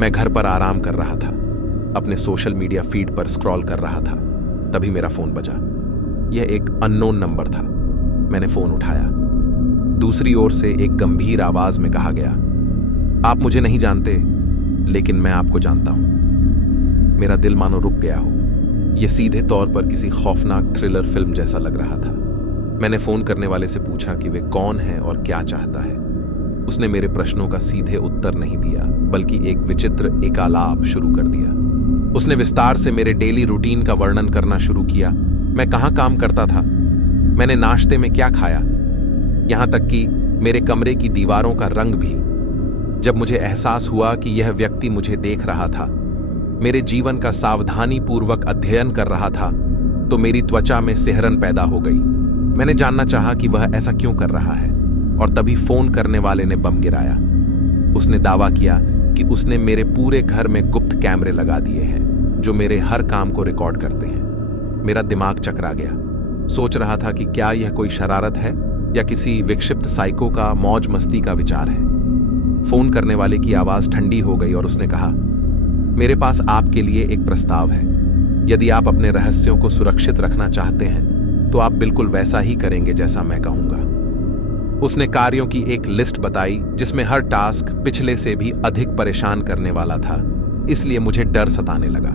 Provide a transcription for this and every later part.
मैं घर पर आराम कर रहा था, अपने सोशल मीडिया फीड पर स्क्रॉल कर रहा था। तभी मेरा फोन बजा। यह एक अननोन नंबर था। मैंने फोन उठाया। दूसरी ओर से एक गंभीर आवाज में कहा गया, आप मुझे नहीं जानते, लेकिन मैं आपको जानता हूं। मेरा दिल मानो रुक गया हो। यह सीधे तौर पर किसी खौफनाक थ्रिलर फिल्म जैसा लग रहा था। मैंने फोन करने वाले से पूछा कि वे कौन है और क्या चाहता है। उसने मेरे प्रश्नों का सीधे उत्तर नहीं दिया, बल्कि एक विचित्र एकालाप शुरू कर दिया। उसने विस्तार से मेरे डेली रूटीन का वर्णन करना शुरू किया। मैं कहाँ काम करता था, मैंने नाश्ते में क्या खाया, यहां तक कि मेरे कमरे की दीवारों का रंग भी। जब मुझे एहसास हुआ कि यह व्यक्ति मुझे देख रहा था, मेरे जीवन का सावधानीपूर्वक अध्ययन कर रहा था, तो मेरी त्वचा में सिहरन पैदा हो गई। मैंने जानना चाहा कि वह ऐसा क्यों कर रहा है, और तभी फोन करने वाले ने बम गिराया। उसने दावा किया कि उसने मेरे पूरे घर में गुप्त कैमरे लगा दिए हैं, जो मेरे हर काम को रिकॉर्ड करते हैं। मेरा दिमाग चकरा गया। सोच रहा था कि क्या यह कोई शरारत है या किसी विक्षिप्त साइको का मौज मस्ती का विचार है। फोन करने वाले की आवाज ठंडी हो गई और उसने कहा, मेरे पास आपके लिए एक प्रस्ताव है। यदि आप अपने रहस्यों को सुरक्षित रखना चाहते हैं, तो आप बिल्कुल वैसा ही करेंगे जैसा मैं कहूंगा। उसने कार्यों की एक लिस्ट बताई, जिसमें हर टास्क पिछले से भी अधिक परेशान करने वाला था। इसलिए मुझे डर सताने लगा।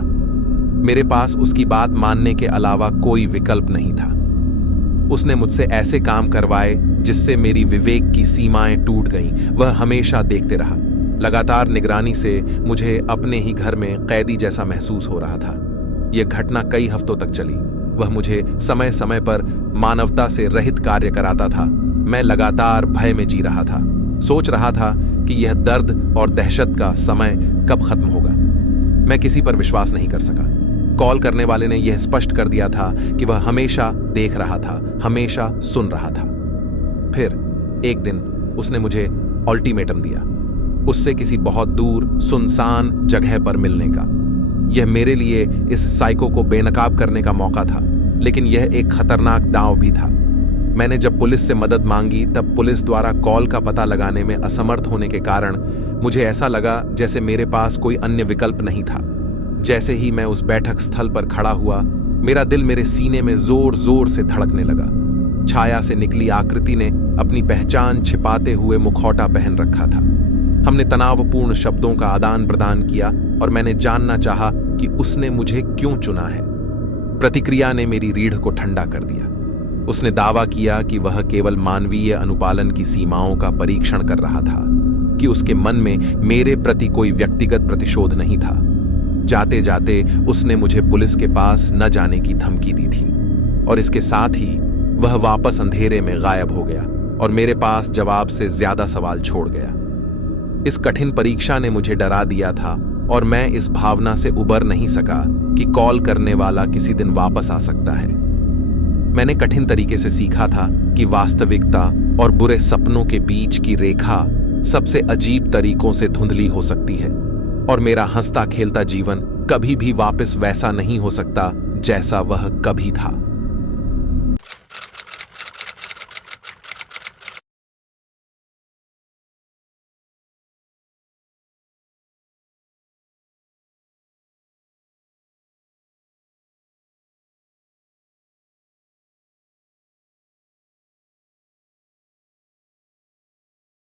मेरे पास उसकी बात मानने के अलावा कोई विकल्प नहीं था। उसने मुझसे ऐसे काम करवाए जिससे मेरी विवेक की सीमाएं टूट गईं। वह हमेशा देखते रहा। लगातार निगरानी से मुझे अपने ही घर में कैदी जैसा महसूस हो रहा था। यह घटना कई हफ्तों तक चली। वह मुझे समय समय पर मानवता से रहित कार्य कराता था। मैं लगातार भय में जी रहा था। सोच रहा था कि यह दर्द और दहशत का समय कब खत्म होगा। मैं किसी पर विश्वास नहीं कर सका। कॉल करने वाले ने यह स्पष्ट कर दिया था कि वह हमेशा देख रहा था, हमेशा सुन रहा था। फिर एक दिन उसने मुझे अल्टीमेटम दिया, उससे किसी बहुत दूर सुनसान जगह पर मिलने का। यह मेरे लिए इस साइको को बेनकाब करने का मौका था, लेकिन यह एक खतरनाक दांव भी था। मैंने जब पुलिस से मदद मांगी, तब पुलिस द्वारा कॉल का पता लगाने में असमर्थ होने के कारण मुझे ऐसा लगा जैसे मेरे पास कोई अन्य विकल्प नहीं था। जैसे ही मैं उस बैठक स्थल पर खड़ा हुआ, मेरा दिल मेरे सीने में जोर जोर से धड़कने लगा। छाया से निकली आकृति ने अपनी पहचान छिपाते हुए मुखौटा पहन रखा था। हमने तनावपूर्ण शब्दों का आदान प्रदान किया और मैंने जानना चाहा कि उसने मुझे क्यों चुना है। प्रतिक्रिया ने मेरी रीढ़ को ठंडा कर दिया। उसने दावा किया कि वह केवल मानवीय अनुपालन की सीमाओं का परीक्षण कर रहा था, कि उसके मन में मेरे प्रति कोई व्यक्तिगत प्रतिशोध नहीं था। जाते जाते उसने मुझे पुलिस के पास न जाने की धमकी दी थी, और इसके साथ ही वह वापस अंधेरे में गायब हो गया और मेरे पास जवाब से ज्यादा सवाल छोड़ गया। इस कठिन परीक्षा ने मुझे डरा दिया था और मैं इस भावना से उबर नहीं सका कि कॉल करने वाला किसी दिन वापस आ सकता है। मैंने कठिन तरीके से सीखा था कि वास्तविकता और बुरे सपनों के बीच की रेखा सबसे अजीब तरीकों से धुंधली हो सकती है, और मेरा हंसता खेलता जीवन कभी भी वापस वैसा नहीं हो सकता जैसा वह कभी था।